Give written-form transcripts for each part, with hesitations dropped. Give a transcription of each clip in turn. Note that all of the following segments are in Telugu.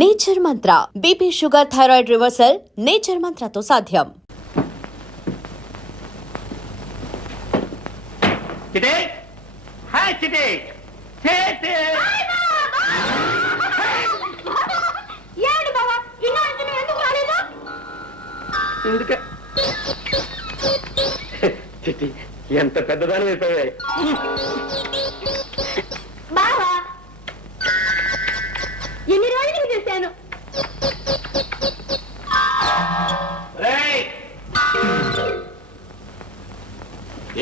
Nature Mantra BP sugar thyroid reversal Nature మంత్రతో సాధ్యం. చిటే హాయ్ చిటే చిటే ఏంటి బావా ఇన్నాళ్ళు ఎందుకు రాలేదు? ఎందుకే చిట్టి ఎంత పెద్దదాని అయిపోయాయి బావా ఎన్ని రోజులు చూశాను.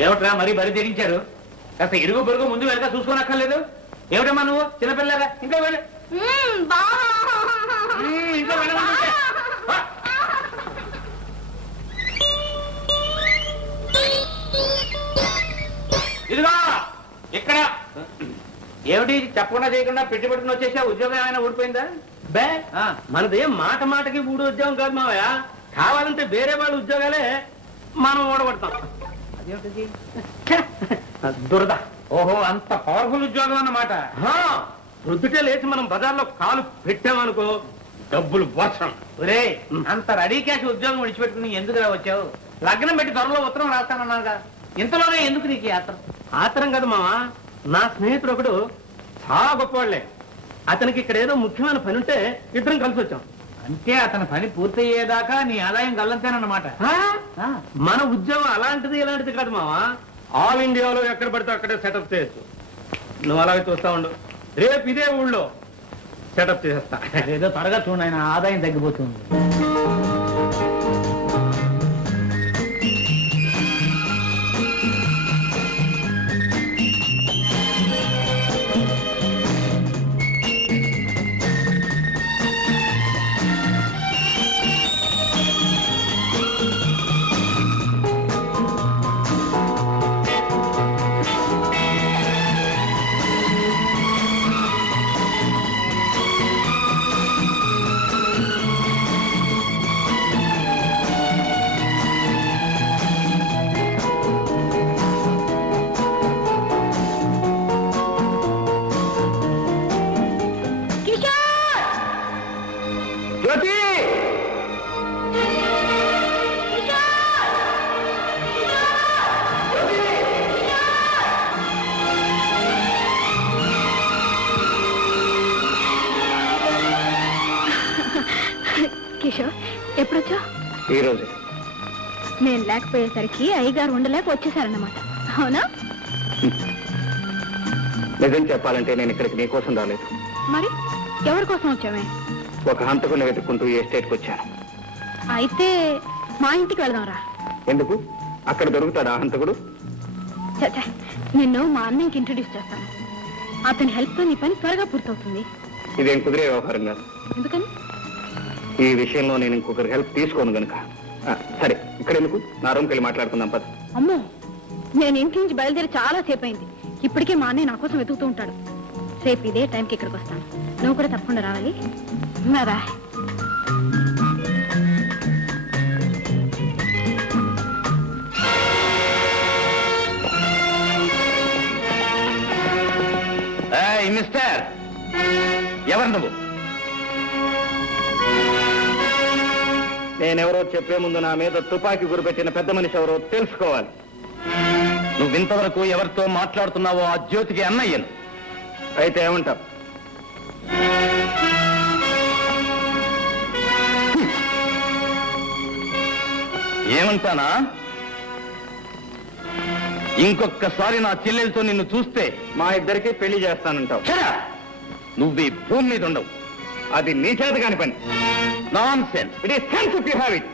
ఏమిట్రా మరీ బరి తెగించారు? కాస్త ఇరుగు పొరుగు ముందు వెనక చూసుకోనక్కర్లేదు. ఏమిటమ్మా నువ్వు చిన్నపిల్లగా ఇంట్లో వెళ్ళి ఇంట్లో వెళ్ళమంటే ఇదిగో ఇక్కడ ఏమిటి చెప్పకుండా చేయకుండా పెట్టుబడుకుని వచ్చేసా? ఉద్యోగం ఏమైనా ఊడిపోయిందా? బే మనదేం మాట మాటకి ఊడి ఉద్యోగం కాదు మావయ్య. కావాలంటే వేరే వాళ్ళ ఉద్యోగాలే మనం ఊడబడతాం. అదేమిటి దురద? ఓహో, అంత పవర్ఫుల్ ఉద్యోగం అన్నమాట. ప్రొద్దుటే లేచి మనం బజార్లో కాలు పెట్టామనుకో డబ్బులు వర్షం. ఒరే, అంత రెడీ క్యాష్ ఉద్యోగం విడిచిపెట్టుకుని ఎందుకు వచ్చావు? లగ్నం పెట్టి త్వరలో ఉత్తరం రాస్తానన్నాగా, ఇంతలోనే ఎందుకు నీకు ఆత్రం? ఆత్రం కదా మావా, నా స్నేహితుడు ఒకడు చాలా గొప్పవాళ్లే. అతనికి ఇక్కడ ఏదో ముఖ్యమైన పని ఉంటే ఇద్దరం కలిసి వచ్చాం. అంటే అతని పని పూర్తయ్యేదాకా నీ ఆదాయం గల్లంతేనన్నమాట. మన ఉద్యోగం అలాంటిది ఇలాంటిది కాదు మావా. ఆల్ ఇండియాలో ఎక్కడ పడితే అక్కడే సెటప్ చేయొచ్చు. నువ్వు అలాగే చూస్తా ఉండు, రేపు ఇదే ఊళ్ళో సెటప్ చేసేస్తా. ఏదో త్వరగా చూడండి, ఆయన ఆదాయం తగ్గిపోతుంది. కిషోర్, ఎప్పుడొచ్చా? ఈ రోజు నేను లేకపోయేసరికి అయ్యగారు ఉండలేక వచ్చేసారన్నమాట, అవునా? నిజం చెప్పాలంటే నేను ఇక్కడికి నీకోసం రాలేదు. మరి ఎవరి కోసం వచ్చామే? ఒక హంతకుని వెతుక్కుంటూ ఈ ఎస్టేట్కి వచ్చాను. అయితే మా ఇంటికి వెళ్దాంరా. ఎందుకు? అక్కడ దొరుకుతాడా హంతకుడు? చచ్చా, నిన్ను మా అన్నయ్యకి ఇంట్రడ్యూస్ చేస్తాను. అతని హెల్ప్తో నీ పని త్వరగా పూర్తవుతుంది. ఇదేం కుదిరే వ్యవహారం కాదు. ఎందుకని? ఈ విషయంలో నేను ఇంకొకరి హెల్ప్ తీసుకోను గనుక. సరే, ఇక్కడ ఎందుకు, నా రూమ్కి వెళ్ళి మాట్లాడుకుందాం పద. అమ్మో, నేను ఇంటి నుంచి బయలుదేరి చాలా సేపు అయింది. ఇప్పటికే మా అన్నయ్య నా కోసం వెతుకుతూ ఉంటాడు. రేపు ఇదే టైంకి ఇక్కడికి వస్తాను. నువ్వు కూడా తప్పకుండా రావాలి. రా. మిస్టర్, ఎవరు నువ్వు? నేనెవరో చెప్పే ముందు నా మీద తుపాకీ గురిపెట్టిన పెద్ద మనిషి ఎవరో తెలుసుకోవాలి. నువ్వు ఇంతవరకు ఎవరితో మాట్లాడుతున్నావో ఆ జ్యోతికి అన్నయ్యను. అయితే ఏమంటావు? ఏమంటానా? ఇంకొక్కసారి నా చెల్లెలతో నిన్ను చూస్తే మా ఇద్దరికి పెళ్లి చేస్తానంటావు. నువ్వు ఈ భూమి మీద ఉండవు. అది నీ చేత కాని పని. Non sense. It is sense if you have it.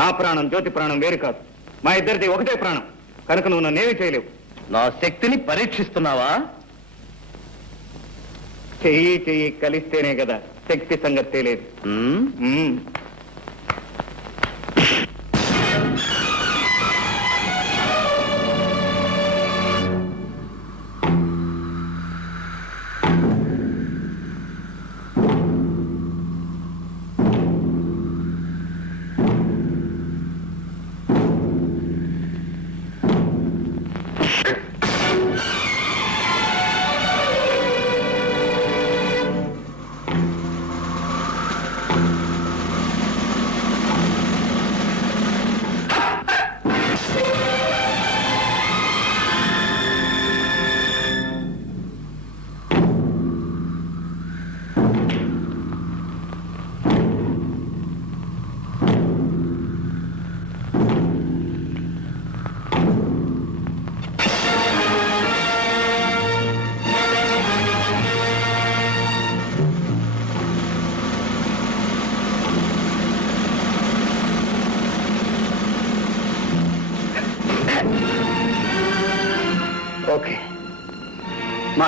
నా ప్రాణం జ్యోతి ప్రాణం వేరు కాదు. మా ఇద్దరిది ఒకటే ప్రాణం. కనుక నువ్వు నన్నేమీ చేయలేవు. నా శక్తిని పరీక్షిస్తున్నావా? చెయ్యి చెయ్యి కలిస్తేనే కదా శక్తి సంగతి తెలియదు.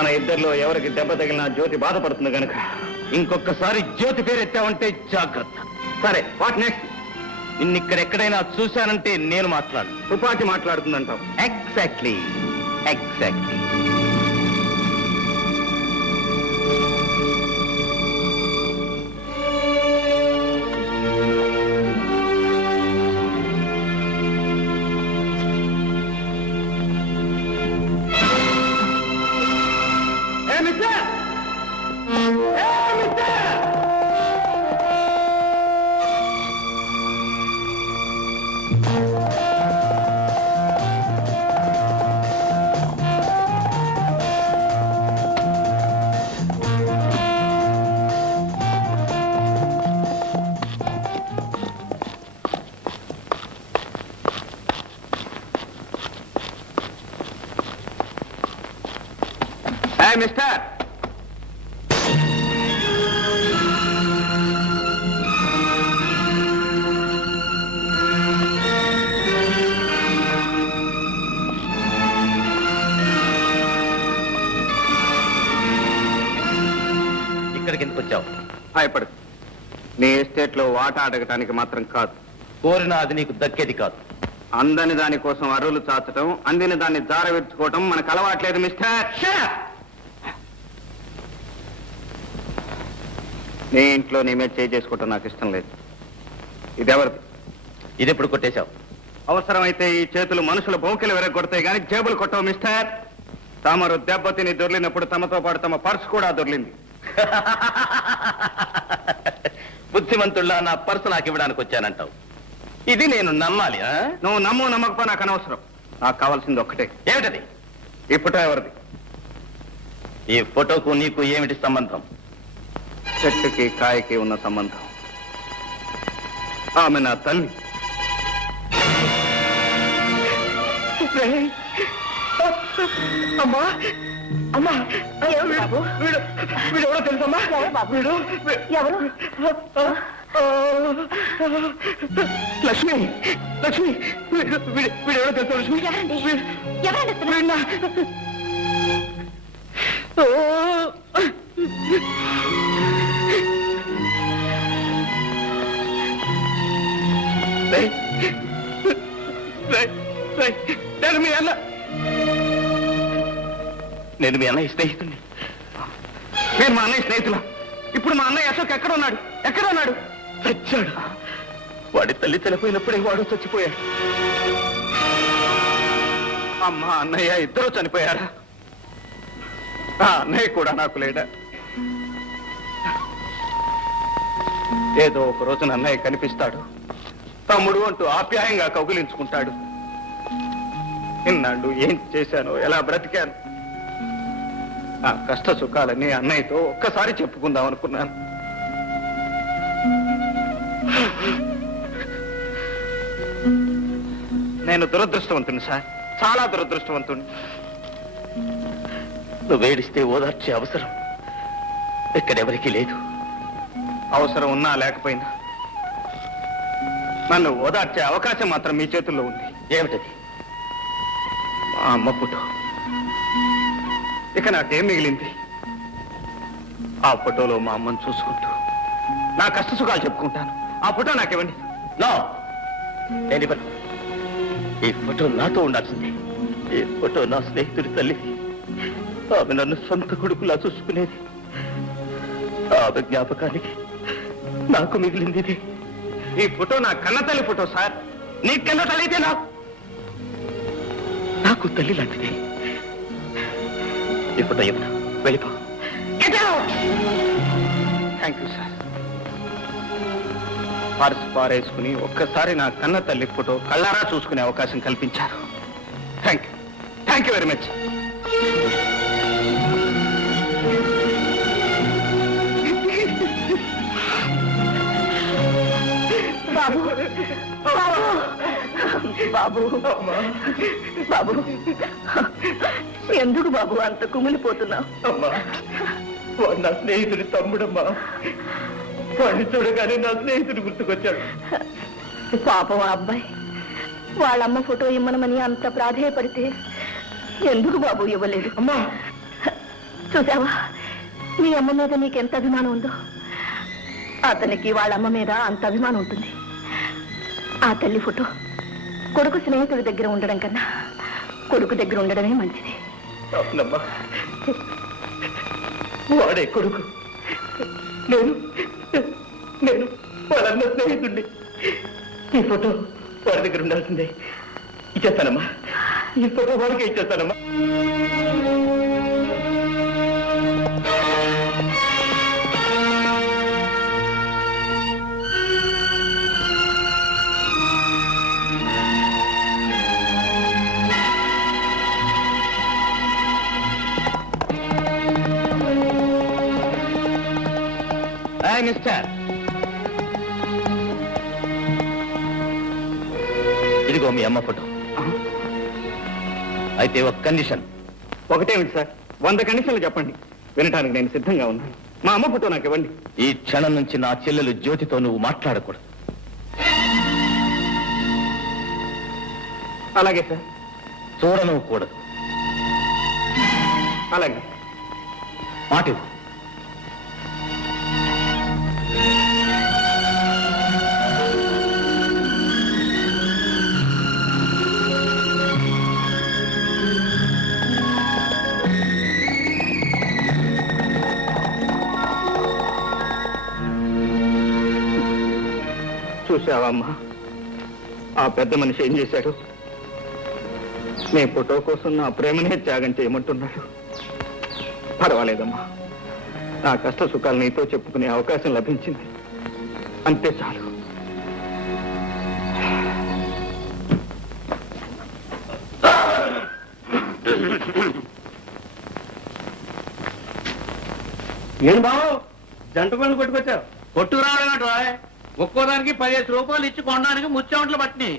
మన ఇద్దరిలో ఎవరికి దెబ్బ తగిలినా జ్యోతి బాధపడుతుంది కనుక ఇంకొకసారి జ్యోతి పేరు ఎత్తావంటే జాగ్రత్త. సరే, వాట్ నెక్స్ట్? నిన్నిక్కడెక్కడైనా చూశానంటే నేను మాట్లాడు. తుపాకి మాట్లాడుతుందంటావు? ఎగ్జాక్ట్లీ. మిస్టర్, ఇక్కడికి ఎందుకు వచ్చావు? భయపడు. నీ ఎస్టేట్ లో వాటా అడగటానికి మాత్రం కాదు. కోరిన అది నీకు దక్కేది కాదు. అందని దాని కోసం అర్రులు చాచటం, అందిన దాన్ని జారవిడ్చుకోవటం మనకు అలవాట్లేదు మిస్టర్. నీ ఇంట్లో నీ మీద చేసుకోవటం నాకు ఇష్టం లేదు. ఇది ఎవరిది? ఇది ఎప్పుడు కొట్టేశావు? అవసరమైతే ఈ చేతులు మనుషుల బొంకెలు విరగొడతాయి కానీ జేబులు కొట్టవు మిస్టర్. తమరు దెబ్బతిని దొర్లినప్పుడు తమతో పాటు తమ పర్సు కూడా దొర్లింది. బుద్ధిమంతుల్లా నా పర్సు నాకు ఇవ్వడానికి వచ్చానంటావు. ఇది నేను నమ్మాలి? నువ్వు నమ్మకపో నాకు అనవసరం. నాకు కావాల్సింది ఒక్కటే. ఏమిటది? ఈ ఫోటో ఎవరిది? ఈ ఫోటోకు నీకు ఏమిటి సంబంధం? చెట్టుకి కాయకి ఉన్న సంబంధం. ఆమె నా తల్లి. అమ్మా అమ్మా, వీడెవరో తెలుసమ్మా? వీడు ఎవరు? లక్ష్మి, లక్ష్మి, వీడెవరో తెలుసా లక్ష్మి? వీడినా? నేను మీ అన్న స్నేహితుడిని. నేను మా అన్నయ్య స్నేహితులా? ఇప్పుడు మా అన్నయ్య అశోక్ ఎక్కడున్నాడు? చచ్చాడు. వాడి తల్లి చనిపోయినప్పుడే వాడు చచ్చిపోయాడు. అమ్మ అన్నయ్య ఇద్దరూ చనిపోయారా? ఆ అన్నయ్య కూడా నాకు లేడా? ఏదో ఒక రోజున అన్నయ్య కనిపిస్తాడు. తమ్ముడు అంటూ ఆప్యాయంగా కౌగిలించుకుంటాడు. ఇన్నాళ్ళు ఏం చేశానో, ఎలా బ్రతికాను, ఆ కష్ట సుఖాలన్నీ అన్నయ్యతో ఒక్కసారి చెప్పుకుందాం అనుకున్నాను. నేను దురదృష్టవంతుని సార్, చాలా దురదృష్టవంతుని. నువ్వేడిస్తే ఓదార్చే అవసరం ఇక్కడెవరికీ లేదు. అవసరం ఉన్నా లేకపోయినా నన్ను ఓదార్చే అవకాశం మాత్రం మీ చేతుల్లో ఉంది. ఏమిటది? మా అమ్మ ఫోటో. ఇక నాకేం మిగిలింది? ఆ ఫోటోలో మా అమ్మను చూసుకుంటూ నా కష్ట సుఖాలు చెప్పుకుంటాను. ఆ ఫోటో నాకివ్వండి. నేను ఇవ్వను. ఈ ఫోటో నాతో ఉండాల్సింది. ఈ ఫోటో నా స్నేహితుడి తల్లిది. ఆమె నన్ను సొంత కొడుకులా చూసుకునేది. ఆమె జ్ఞాపకానికి నాకు మిగిలింది ఇది. ఈ ఫోటో నా కన్నతల్లి ఫోటో సార్. నీ కన్న తల్లి అయితే నాకు తల్లి లాంటిది. ఈ ఫోటో ఇవ్వను. వెళ్ళిపో. Thank you sir. పర్సు పారేసుకుని ఒక్కసారి నా కన్న తల్లి ఫోటో కళ్ళారా చూసుకునే అవకాశం కల్పించారు. Thank you very much. బాబు బాబు బాబు, ఎందుకు బాబు అంత కుమిలిపోతున్నావు? అమ్మా, వాడు నా స్నేహితుడి తమ్ముడమ్మా. వాడిని చూడగానే నా స్నేహితుడు గుర్తుకొచ్చాడు. పాపం ఆ అబ్బాయి వాళ్ళమ్మ ఫోటో ఇమ్మనమని అంత ప్రాధేయపడితే ఎందుకు బాబు ఇవ్వలేదు? అమ్మా, చూసావా మీ అమ్మ మీద నీకెంత అభిమానం ఉందో, అతనికి వాళ్ళ అమ్మ మీద అంత అభిమానం ఉంటుంది. ఆ తల్లి ఫోటో కొడుకు స్నేహితుడి దగ్గర ఉండడం కన్నా కొడుకు దగ్గర ఉండడమే మంచిది. అవునమ్మా, వాడే కొడుకు. నేను నేను వాళ్ళన్న స్నేహితుడిని. ఈ ఫోటో వాడి దగ్గర ఉండాల్సిందే. ఇచ్చేస్తానమ్మా, ఈ ఫోటో వాడికే ఇచ్చేస్తానమ్మా. మిస్టర్, ఇదిగో మీ అమ్మ ఫోటో. అయితే ఒక కండిషన్. ఒకటేమిటి సార్? 100 కండిషన్లు చెప్పండి, వినటానికి నేను సిద్ధంగా ఉన్నాను. మా అమ్మ ఫోటో నాకు ఇవ్వండి. ఈ క్షణం నుంచి నా చెల్లెలు జ్యోతితో నువ్వు మాట్లాడకూడదు. అలాగే సార్. చూడను కూడదు. అలాగే. మాట ఇవ్వు. చూసావమ్మా, ఆ పెద్ద మనిషి ఏం చేశాడు? నీ ఫోటో కోసం నా ప్రేమనే త్యాగం చేయమంటున్నాడు. పర్వాలేదమ్మా, నా కష్ట సుఖాలు నీతో చెప్పుకునే అవకాశం లభించింది, అంతే చాలు. ఏం బావు జంట పనులు పట్టుకొచ్చావు? కొట్టుకు రావడం ఒక్కోదానికి 15 రూపాయలు ఇచ్చి కొనడానికి ముచ్చాంట్లు పట్టినాయి.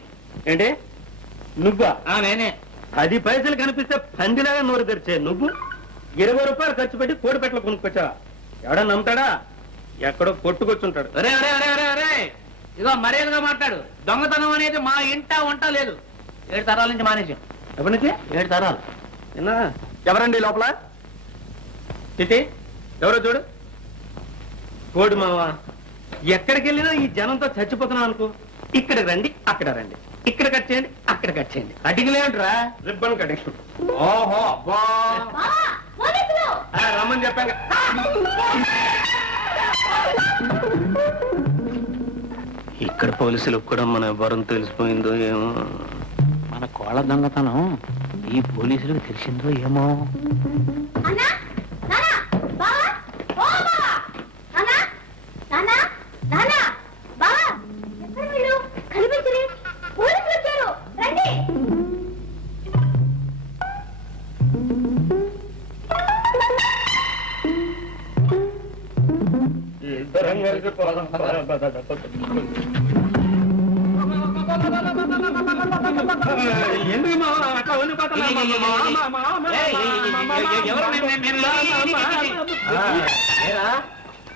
ఏంటి నువ్వా? నేనే. 10 పైసలు కనిపిస్తే పందిలాగా నోరు తెరిచే నువ్వు 20 రూపాయలు ఖర్చు పెట్టి కోడి పెట్టలు కొనుక్కొచ్చావా? ఎవడా నమ్ముతాడా? ఎక్కడో కొట్టుకొచ్చుంటాడు. అరే అరే అరే అరే అరే, ఇదో మర్యాదగా మాట్లాడు. దొంగతనం అనేది మా ఇంట వంట లేదు. 7 తరాల నుంచి మానేసాం. ఎప్పటి నుంచి? 7 తరాలు. విన్నా? ఎవరండి లోపల? చిట్టి ఎవరో చూడు. కోడి మావా, ఎక్కడికి వెళ్ళినా ఈ జనంతో చచ్చిపోతున్నాం అనుకో. ఇక్కడికి రండి, అక్కడ రండి, ఇక్కడ కట్ చేయండి, అక్కడ కట్ చేయండి. కటింగ్ లేంట్రా, రిబ్బన్ కటింగ్. ఓహో అబ్బా, రమ్మని చెప్పాక. ఇక్కడ పోలీసులకు కూడా మన వరం తెలిసిపోయిందో ఏమో. మన కోళ్ళ దొంగతనం ఈ పోలీసులకు తెలిసిందో ఏమో.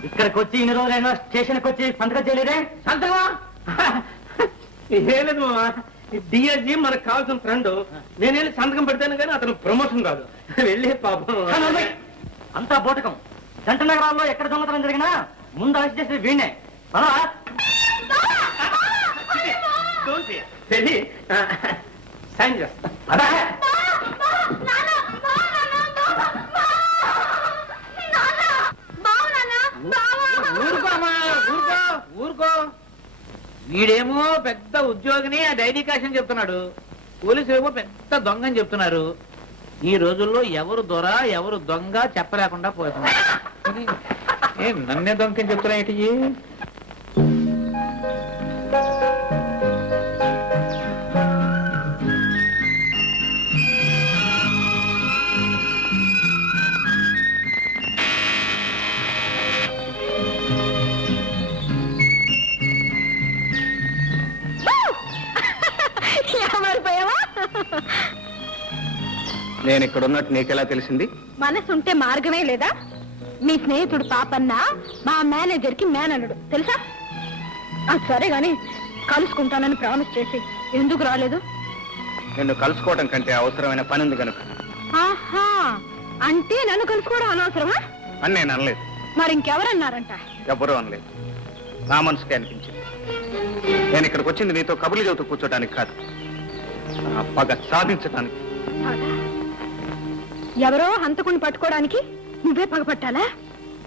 ఇక్కడికి వచ్చి ఇన్ని రోజులైనా స్టేషన్కి వచ్చి సంతకం చేయలేదే? సంతకమా? లేదు మామా, డిఎస్జీ మనకు కావాల్సిన ఫ్రెండ్. నేను వెళ్ళి సంతకం పెడతాను కానీ అతను ప్రమోషన్ కాదు. వెళ్ళి పాపం అంతా బోటకం. జంట నగరాల్లో ఎక్కడ దొంగతనం జరిగినా ముందు అరెస్ట్ చేసేది వీణ్ణే. వెళ్ళి సైన్ చేస్తా. అదా ఊరుకో. వీడేమో పెద్ద ఉద్యోగిని, ఆ డైరీ కాషన్ చెప్తున్నాడు. పోలీసులు ఏమో పెద్ద దొంగ అని చెప్తున్నారు. ఈ రోజుల్లో ఎవరు దొర ఎవరు దొంగ చెప్పలేకుండా పోతున్నారు. నన్నే దొంగ అని చెప్తున్నా ఏంటి? నేను ఇక్కడ ఉన్నట్టు నీకెలా తెలిసింది? మనసుంటే మార్గమే లేదా? మీ స్నేహితుడు పాపన్న మా మేనేజర్ కి మేనల్లుడు తెలుసా? సరే గాని కలుసుకుంటానని ప్రామిస్ చేసి ఎందుకు రాలేదు? నిన్ను కలుసుకోవడం కంటే అవసరమైన పని ఉంది కనుక. ఆహా, అంటే నన్ను కలుసుకోవడం అనవసరమా అని నేను అనలేదు. మరి ఇంకెవరన్నారంట? ఎవరూ అనలేదు. నా మనసుకే అనిపించింది. నేను ఇక్కడికి వచ్చింది నీతో కబుర్లు చెబుతూ కూర్చోడానికి కాదు, నా పగ సాధించడానికి. ఎవరో హంతకుని పట్టుకోవడానికి నువ్వే పగపట్టాలా?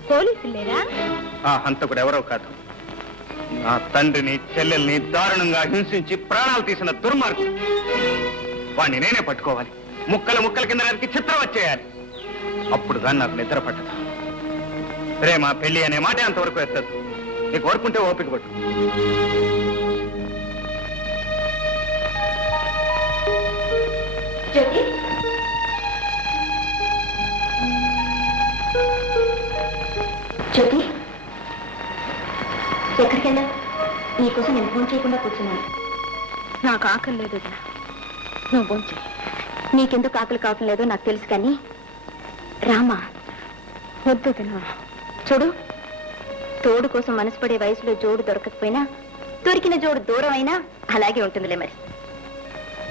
పోలీసులు లేరా? ఆ హంతకుడు ఎవరో కాదు, నా తండ్రిని చెల్లెల్ని దారుణంగా హింసించి ప్రాణాలు తీసిన దుర్మార్గుడు. వాణ్ణి నేనే పట్టుకోవాలి, ముక్కల ముక్కల కింద నరికి చిత్రం వచ్చేయాలి. అప్పుడు కానీ నాకు నిద్ర పట్టదు. ప్రేమ పెళ్లి అనే మాట అంతవరకు ఎత్తదు. నీకు ఓర్పుంటే ఓపిక పట్టు. జ్యోతి, జ్యోతి ఎక్కడికి వెళ్ళా? నీకోసం నేను ఫోన్ చేయకుండా కూర్చున్నాను. నాకు ఆకలి లేదు వదినా, నువ్వు ఫోన్ చేయి. నీకెందుకు ఆకలి కావటం లేదో నాకు తెలుసు, కానీ రామా వద్దు వదినా. చూడు, తోడు కోసం మనసు పడే వయసులో జోడు దొరకకపోయినా దొరికిన జోడు దూరం అయినా అలాగే ఉంటుందిలే. మరి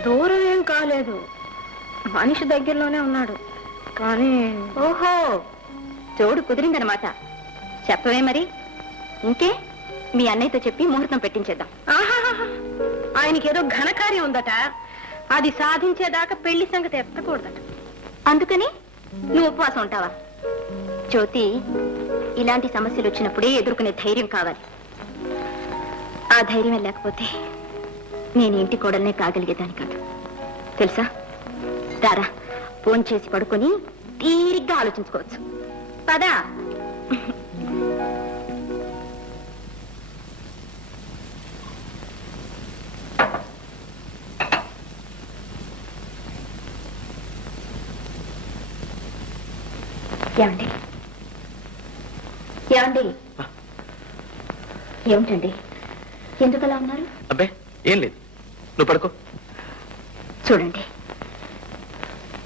దూరం ఏం కాలేదు, మనిషి దగ్గరలోనే ఉన్నాడు. కానీ ఓహో, జోడు కుదిరిందనమాట. చెప్పవే మరి. ఇంకే మీ అన్నయ్యతో చెప్పి ముహూర్తం పెట్టించేద్దాం. ఆయనకేదో ఘనకార్యం ఉందట, అది సాధించేదాకా పెళ్లి సంగతి ఎత్తకూడదట. అందుకని నువ్వు ఉపవాసం ఉంటావా? జ్యోతి, ఇలాంటి సమస్యలు వచ్చినప్పుడే ఎదుర్కొనే ధైర్యం కావాలి. ఆ ధైర్యం లేకపోతే నేను ఇంటి కోడల్నే కాగలిగేదాన్ని కాదు, తెలుసా? రారా, ఫోన్ చేసి పడుకొని తీరిగ్గా ఆలోచించుకోవచ్చు. పదా. ఏమండి? ఏమండి? ఏమిటండి, ఎందుకలా ఉన్నారు? అబ్బే ఏం లేదు, నువ్వు పడుకో. చూడండి,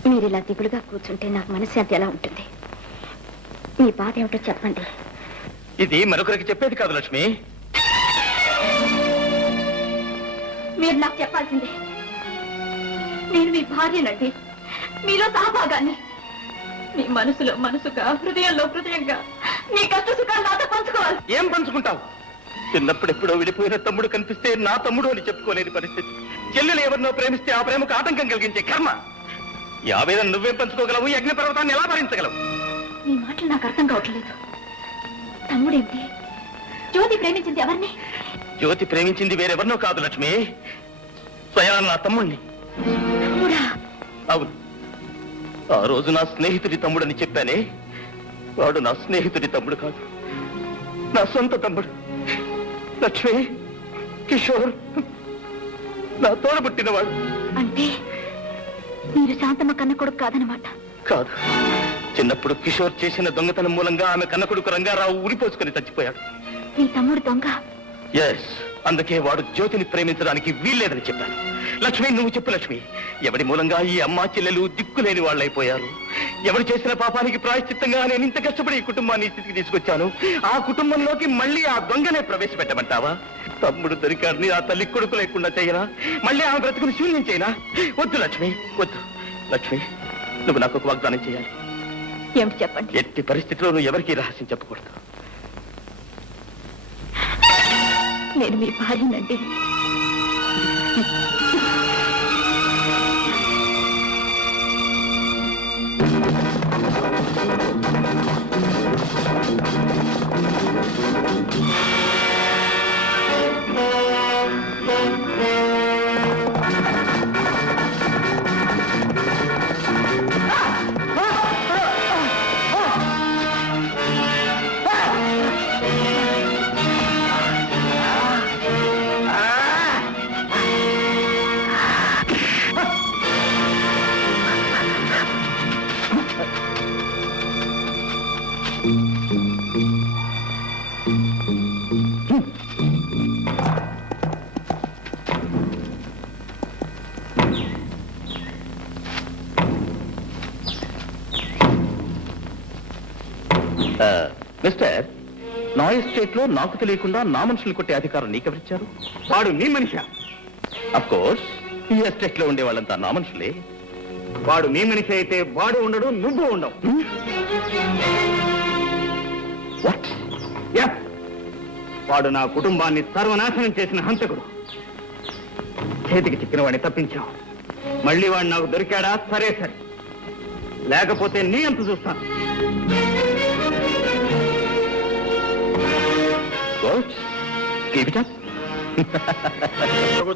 మీరు ఇలా దిగులుగా కూర్చుంటే నాకు మనశ్శాంతి ఎలా ఉంటుంది? మీ బాధ ఏమిటో చెప్పండి. ఇది మరొకరికి చెప్పేది కాదు లక్ష్మి. మీరు నాకు చెప్పాల్సిందే. నేను మీ భార్యనండి, మీలో సహభాగాన్ని. మీ మనసులో మనసుగా, హృదయంలో హృదయంగా మీ కష్ట సుఖాలు నాతో పంచుకోవాలి. ఏం పంచుకుంటావు? చిన్నప్పుడు ఎప్పుడో విడిపోయిన తమ్ముడు కనిపిస్తే నా తమ్ముడు అని చెప్పుకోలేని పరిస్థితి. చెల్లెలు ఎవరినో ప్రేమిస్తే ఆ ప్రేమకు ఆటంకం కలిగించే కర్మ. ఈ ఆవేదన నువ్వేం పంచుకోగలవు? ఈ అగ్ని పర్వతాన్ని ఎలా భరించగలవు? మీ మాటలు నాకు అర్థం కావట్లేదు. తమ్ముడేంటి? జ్యోతి ప్రేమించింది ఎవరిని? జ్యోతి ప్రేమించింది వేరెవరినో కాదు లక్ష్మి, స్వయాన నా తమ్ముణ్ణి. తమ్ముడా? అవును, ఆ రోజు నా స్నేహితుడి తమ్ముడని చెప్పానే, వాడు నా స్నేహితుడి తమ్ముడు కాదు, నా సొంత తమ్ముడు. లక్ష్మి, కిషోర్ నా తోడబుట్టినవాడు. అంటే మీరు శాంతమ్మ కన్న కొడుకు కాదనమాట? కాదు, చిన్నప్పుడు కిషోర్ చేసిన దొంగతనం మూలంగా ఆమె కన్న కొడుకు రంగారావు ఉరిపోసుకుని చచ్చిపోయాడు. మీ తమ్ముడు దొంగ? ఎస్, అందుకే వాడు జ్యోతిని ప్రేమించడానికి వీల్లేదని చెప్పాను. లక్ష్మి, నువ్వు చెప్పు లక్ష్మి, ఎవడి మూలంగా ఈ అమ్మా చెల్లెలు దిక్కులేని వాళ్ళైపోయారు? ఎవరు చేసిన పాపానికి ప్రాయశ్చిత్తంగా నేను ఇంత కష్టపడి ఈ కుటుంబాన్ని స్థితికి తీసుకొచ్చాను. ఆ కుటుంబంలోకి మళ్ళీ ఆ దొంగనే ప్రవేశపెట్టమంటావా? తమ్ముడు దొరికాడిని ఆ తల్లి కొడుకు లేకుండా చేయనా? మళ్ళీ ఆ బ్రతుకుని శూన్యం చేయనా? వద్దు లక్ష్మి, వద్దు. లక్ష్మి, నువ్వు నాకు ఒక వాగ్దానం చేయాలి. ఏమిటి చెప్పండి. ఎట్టి పరిస్థితిలో నువ్వు ఎవరికీ రహస్యం చెప్పకూడదు. నేను మీ భార్యనండి. మిస్టర్, నా ఎస్టేట్ లో నాకు తెలియకుండా నా మనుషులు కొట్టే అధికారం నీకెవరిచ్చారు? వాడు నీ మనిషి. అఫ్ కోర్స్, ఈ ఎస్టేట్ లో ఉండే వాళ్ళంతా నా మనుషులే. వాడు నీ మనిషి అయితే వాడు ఉండడు, నువ్వు ఉండవు. Yes. వాడు నా కుటుంబాన్ని సర్వనాశనం చేసిన హంతకుడు. చేతికి చిక్కిన వాడిని తప్పించావు. మళ్ళీ వాడు నాకు దొరికాడా? సరే సరే, లేకపోతే నీ అంత చూస్తాను.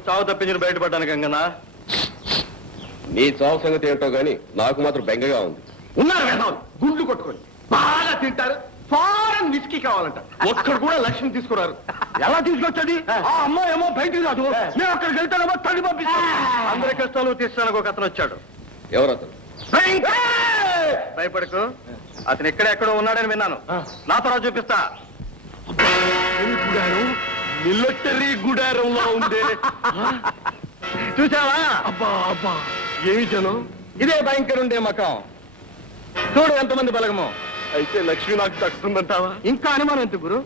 చావు తప్పించిన బయటపడ్డాను గంగన్నా. నీ చావు సంగతి ఏంటో గాని నాకు మాత్రం బెంగగా ఉంది. ఉన్నారు వేసవాళ్ళు, గుండ్లు కొట్టుకొని బాగా తింటారు. ఫారెన్ విస్కీ కావాలంట. ఒక్కడు కూడా లక్ష్యం తీసుకున్నారు. ఎలా తీసుకొచ్చేది? ఆ అమ్మాయి ఏమో బయటికి రాదు, మేము అక్కడికి వెళ్తానేమో తల్లి పంపిస్తాం. అందరి కష్టాలు తీస్తానికి ఒక అతను వచ్చాడు. ఎవరతను? భయపడకు, అతను ఎక్కడెక్కడో ఉన్నాడని విన్నాను. నా తర్వాత చూపిస్తా. మిలిటరీ గుడారంలో ఉంది. చూసావా? అబ్బా అబ్బా, ఏమి జనం! ఇదే భయంకర ఉండే మకం. చూడు ఎంతమంది బలగమో. అయితే లక్ష్మి నాకు దక్కుతుందంటావా? ఇంకా అనుమానం ఎందుకు గురు?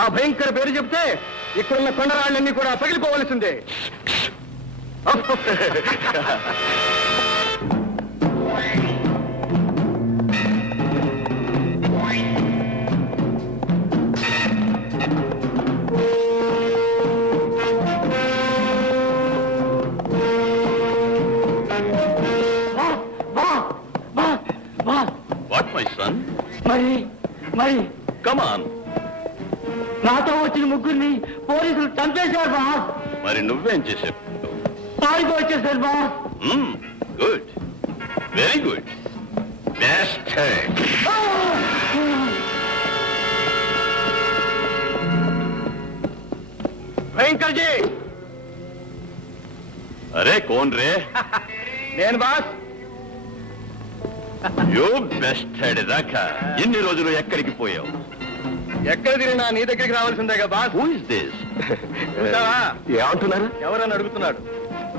ఆ భయంకర పేరు చెప్తే ఇక్కడున్న కొండరాళ్ళన్నీ కూడా పగిలిపోవలసిందే. What my son? మరి కమ్ ఆన్. నాతో వచ్చిన ముగ్గురిని పోలీసులు చంపేశారు బాస్. మరి నువ్వేం చేసావు? పారిపో వచ్చేసారు boss. Good, very good, best. భయంకర్ జీ! అరే కోన్ రే? నేను బాస్. యూ బెస్ట్ హెడ్ దాకా ఎన్ని రోజులు ఎక్కడికి పోయావు? ఎక్కడ తిరిగినా నీ దగ్గరికి రావాల్సిందేగా బాస్. Who is this? చూసావా? ఏమంటున్నారు? ఎవరని అడుగుతున్నాడు.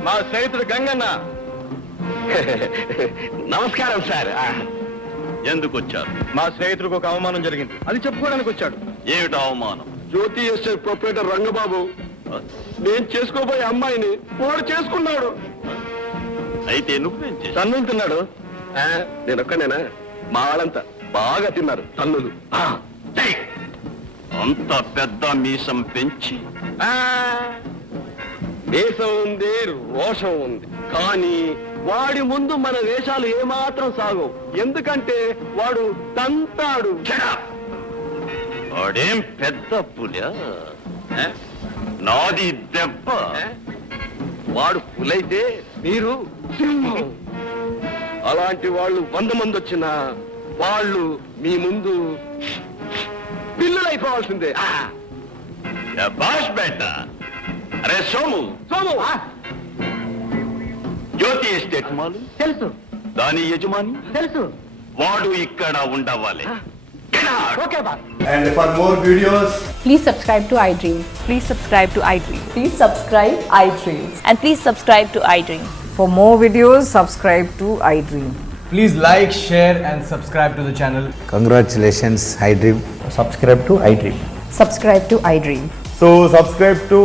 మా స్నేహితుడు గంగన్న. నమస్కారం సార్. ఎందుకు వచ్చారు? మా స్నేహితుడికి ఒక అవమానం జరిగింది, అది చెప్పుకోవడానికి వచ్చాడు. ఏమిటి అవమానం? జ్యోతి ఎస్టేట్ ప్రొపరేటర్ రంగబాబు నేను చేసుకోబోయే అమ్మాయిని వాడు చేసుకున్నాడు. అయితే నువ్వేం చేశావు? తన్నుతున్నాడు. నేను ఒక్కనేనా? మా వాళ్ళంతా బాగా తిన్నారు తన్నులు. అంత పెద్ద మీసం పెంచి దేశం ఉంది, రోషం ఉంది, కానీ వాడి ముందు మన వేషాలు ఏమాత్రం సాగవు. ఎందుకంటే వాడు తంతాడు. వాడేం పెద్ద పులి, నాది దెబ్బ. వాడు పులైతే మీరు సింహం. అలాంటి వాళ్ళు 100 మంది వచ్చినా వాళ్ళు మీ ముందు పిల్లలైపోవాల్సిందే. బాష్ బెట్ట. అరే సోము, సోము జ్యోతి ఎస్టేట్ మాలు తెలుసు దాని యజమాని తెలుసు. వాడు ఇక్కడ ఉండవాలి. Okay boss. And for more videos, Please subscribe to iDream. Please subscribe to iDream. Please subscribe iDream. And please subscribe to iDream. For more videos, subscribe to iDream. please like, share and subscribe to the channel. Congratulations, iDream. Subscribe to iDream. Subscribe to iDream. So subscribe to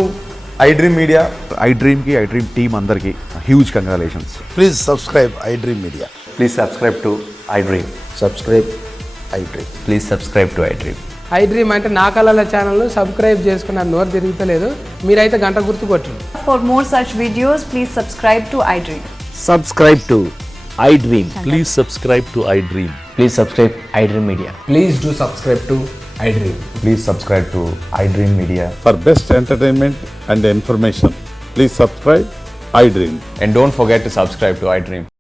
iDream Media. iDream ki iDream team andarki huge congratulations. Please subscribe iDream Media. Please subscribe to iDream. Subscribe iDream. Please subscribe to iDream. iDream అంటే నా కళల ఛానల్ను సబ్స్క్రైబ్ చేసుకున్నారు. నోరు తిరుగుతలేదు, మీరైతే గంట గుర్తు కొట్టండి. For more such videos, please subscribe to iDream. Subscribe to iDream. Please subscribe to iDream. Please subscribe iDream Media. Please do subscribe to iDream. Please subscribe to iDream Media. For best entertainment and information, please subscribe iDream. And don't forget to subscribe to iDream.